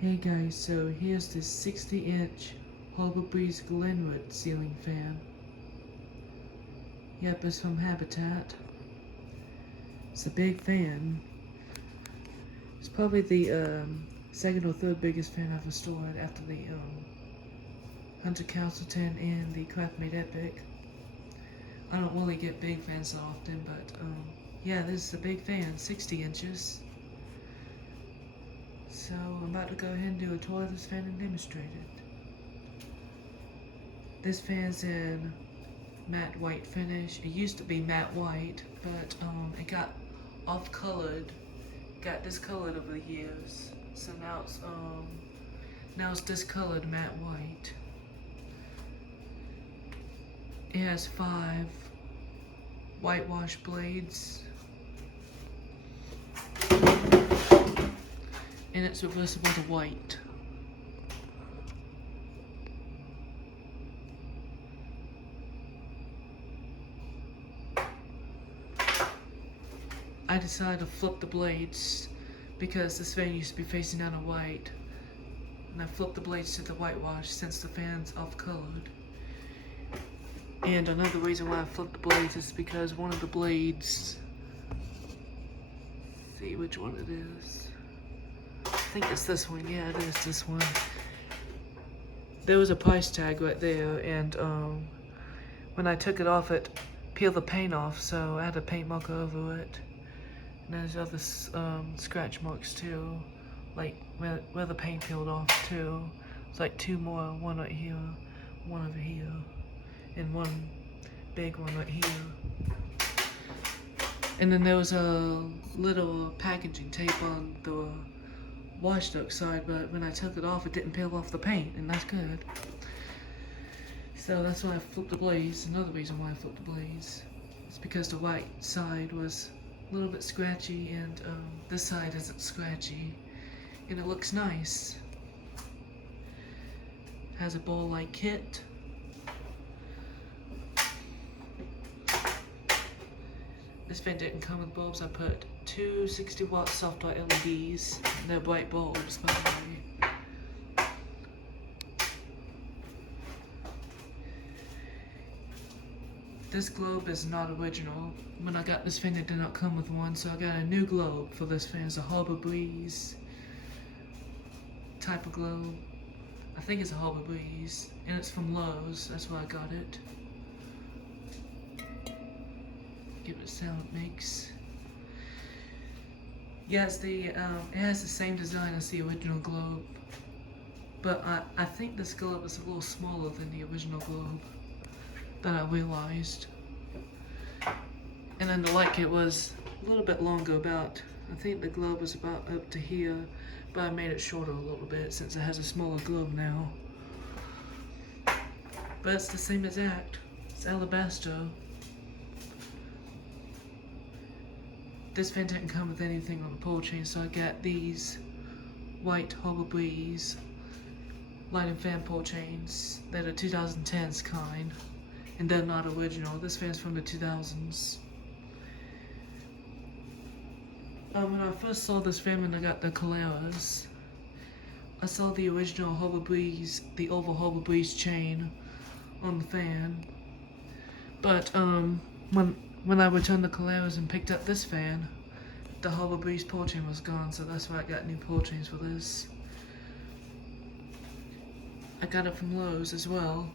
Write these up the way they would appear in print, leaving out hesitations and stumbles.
Hey guys, so here's this 60-inch Harbor Breeze Glenwood ceiling fan. Yep, it's from Habitat. It's a big fan. It's probably the second or third biggest fan I've installed after the Hunter Castleton and the Craftmade Epic. I don't really get big fans often, but yeah, this is a big fan, 60 inches. So I'm about to go ahead and do a tour of this fan and demonstrate it. This fan's in matte white finish. It used to be matte white, but it got off-colored, got discolored over the years. So now it's discolored matte white. It has 5 whitewash blades. And it's reversible to white. I decided to flip the blades because this fan used to be facing down to white. And I flipped the blades to the whitewash since the fan's off-colored. And another reason why I flipped the blades is because one of the blades, let's see which one it is. I think it's this one. Yeah, it is this one. There was a price tag right there, and when I took it off, it peeled the paint off, so I had a paint marker over it. And there's other scratch marks too, like where the paint peeled off too. It's like 2 more, one right here, one over here, and one big one right here. And then there was a little packaging tape on the wash duct side, but when I took it off, it didn't peel off the paint, and that's good. So that's why I flipped the blades. Another reason why I flipped the blades is because the white side was a little bit scratchy, and this side isn't scratchy, and it looks nice. Has a ball-like kit. This fan didn't come with bulbs. I put 2 60-watt soft white LEDs. And they're bright bulbs, by the way. This globe is not original. When I got this fan, it did not come with one, so I got a new globe for this fan. It's a Harbor Breeze type of globe. I think it's a Harbor Breeze, and it's from Lowe's. That's why I got it. Give it a sound it makes. Yes, it has the same design as the original globe, but I think this globe is a little smaller than the original globe than I realized. And then the light kit was a little bit longer, I think the globe was about up to here, but I made it shorter a little bit since it has a smaller globe now. But it's the same exact. It's alabaster. This fan didn't come with anything on the pull chain, so I got these white Harbor Breeze light and fan pull chains. They're the 2010s kind, and they're not original. This fan's from the 2000s. When I first saw this fan when I got the Caleras, I saw the original Harbor Breeze, the oval Harbor Breeze chain on the fan. But when I returned the Caleras and picked up this fan, the Harbor Breeze pull chain was gone, so that's why I got new pull chains for this. I got it from Lowe's as well.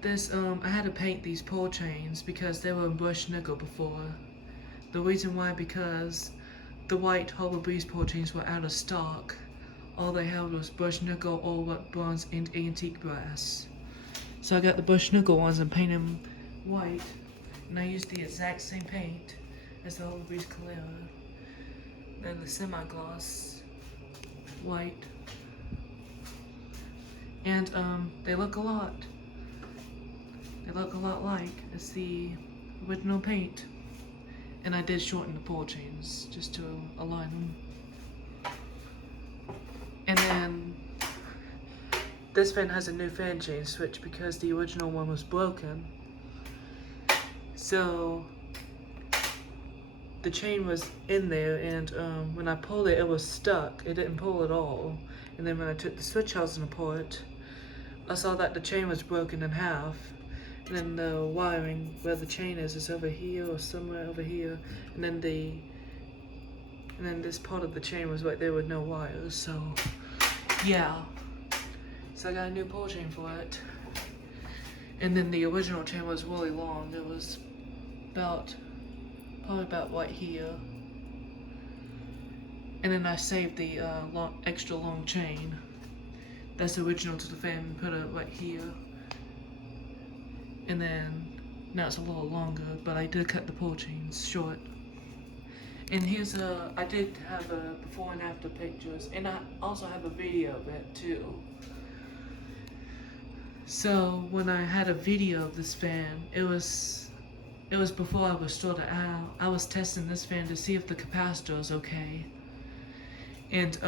This, I had to paint these pull chains because they were in brushed nickel before. The reason why, because the white Harbor Breeze pull chains were out of stock. All they had was brushed nickel, all wet bronze, and antique brass. So I got the brushed nickel ones and painted them white. And I used the exact same paint as the Harbor Breeze Calera. Then the semi-gloss white. And they look a lot. They look a lot like it's the original paint. And I did shorten the pull chains just to align them. And then this fan has a new fan chain switch because the original one was broken. So the chain was in there, and when I pulled it, it was stuck. It didn't pull at all. And then when I took the switch housing apart, I saw that the chain was broken in half. And then the wiring where the chain is over here or somewhere over here. And then this part of the chain was right there with no wires. So yeah. So I got a new pull chain for it. And then the original chain was really long. It was probably about right here. And then I saved the extra long chain that's original to the fan and put it right here. And then now it's a little longer, but I did cut the pull chains short. And here's I did have a before and after pictures, and I also have a video of it too. So when I had a video of this fan, it was before I restored it out. I was testing this fan to see if the capacitor was okay. And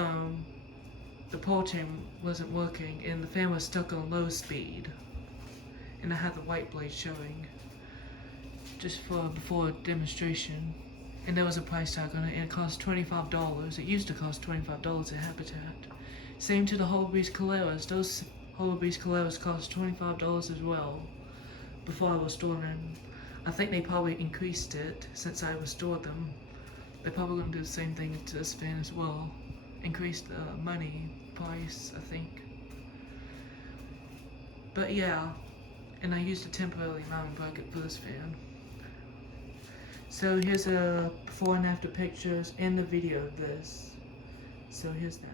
the pull chain wasn't working, and the fan was stuck on low speed. And I had the white blade showing, just for before demonstration. And there was a price tag on it, and it cost $25. It used to cost $25 at Habitat. Same to the Holbreeze Caleras. Those Holbreeze Caleras cost $25 as well, before I restored them. I think they probably increased it since I restored them. They're probably gonna do the same thing to this fan as well. Increase the money price, I think. But yeah, and I used a temporary mounting bracket for this fan. So here's a before and after pictures and the video of this. So here's that.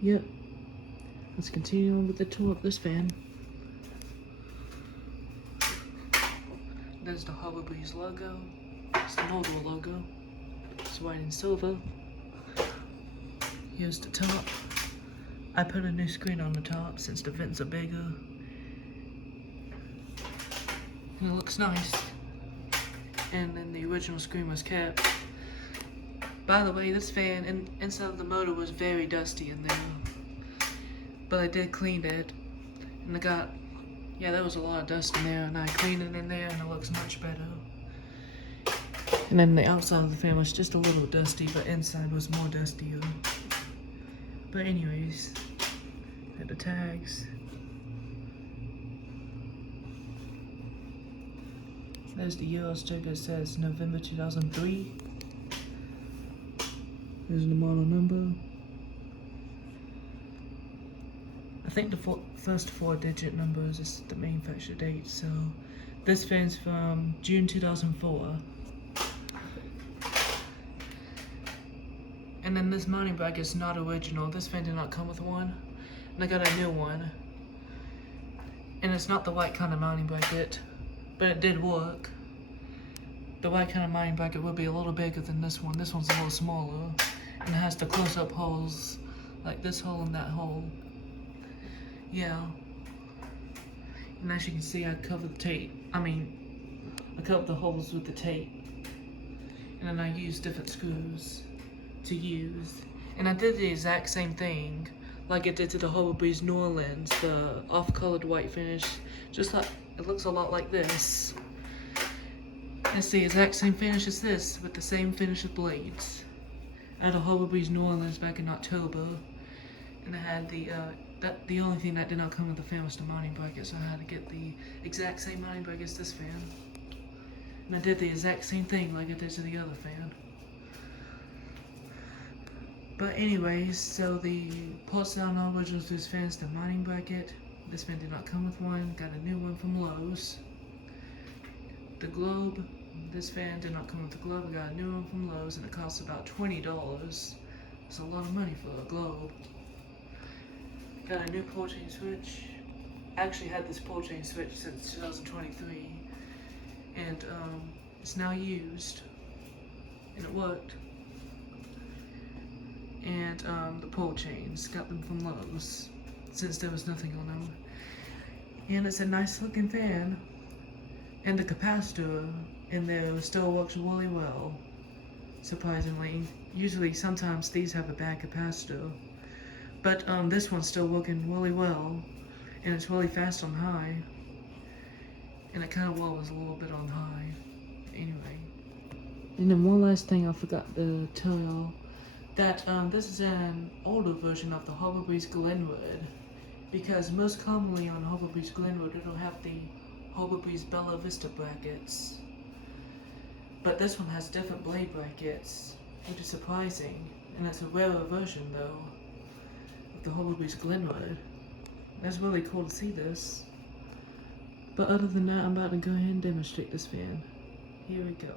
Yep. Let's continue on with the tour of this fan. There's the Holbreeze logo. It's the Lowe logo. It's white and silver. Here's the top. I put a new screen on the top since the vents are bigger. And it looks nice. And then the original screen was kept. By the way, this fan inside of the motor was very dusty in there. But I did clean it. And there was a lot of dust in there, and I cleaned it in there and it looks much better. And then the outside of the fan was just a little dusty, but inside was more dustier. But anyways, had the tags. There's the Euro sticker that says November 2003. There's the model number. I think the first 4-digit numbers is the manufacture date. So this fan's from June 2004. And then this mounting bracket is not original. This fan did not come with one. And I got a new one. And it's not the white kind of mounting bracket, but it did work. The white kind of mounting bracket would be a little bigger than this one. This one's a little smaller. And it has the close-up holes, like this hole and that hole. Yeah. And as you can see, I covered the tape. I covered the holes with the tape. And then I used different screws to use. And I did the exact same thing like I did to the Holbreeze New Orleans, the off-colored white finish. Just like, it looks a lot like this. It's the exact same finish as this, with the same finish of blades. I had a Holbreeze New Orleans back in October, and I had the only thing that did not come with the fan was the mounting bracket, so I had to get the exact same mounting bracket as this fan. And I did the exact same thing like I did to the other fan. But anyways, so the parts that are not original to this fan is the mounting bracket. This fan did not come with one, got a new one from Lowe's. The globe, this fan did not come with the globe, I got a new one from Lowe's and it costs about $20. It's a lot of money for a globe. Got a new pull chain switch. I actually had this pull chain switch since 2023. And it's now used. And it worked. And the pull chains. Got them from Lowe's, since there was nothing on them. And it's a nice looking fan. And the capacitor in there still works really well, surprisingly. Usually, sometimes these have a bad capacitor. But this one's still working really well. And it's really fast on high. And it kind of wobbles a little bit on high. Anyway. And then one last thing I forgot to tell y'all. That this is an older version of the Harbor Breeze Glenwood. Because most commonly on Harbor Breeze Glenwood, it'll have the Harbor Breeze Bella Vista brackets. But this one has different blade brackets, which is surprising. And it's a rarer version though, of the Harbor Breeze Glenwood. That's really cool to see this. But other than that, I'm about to go ahead and demonstrate this fan. Here we go.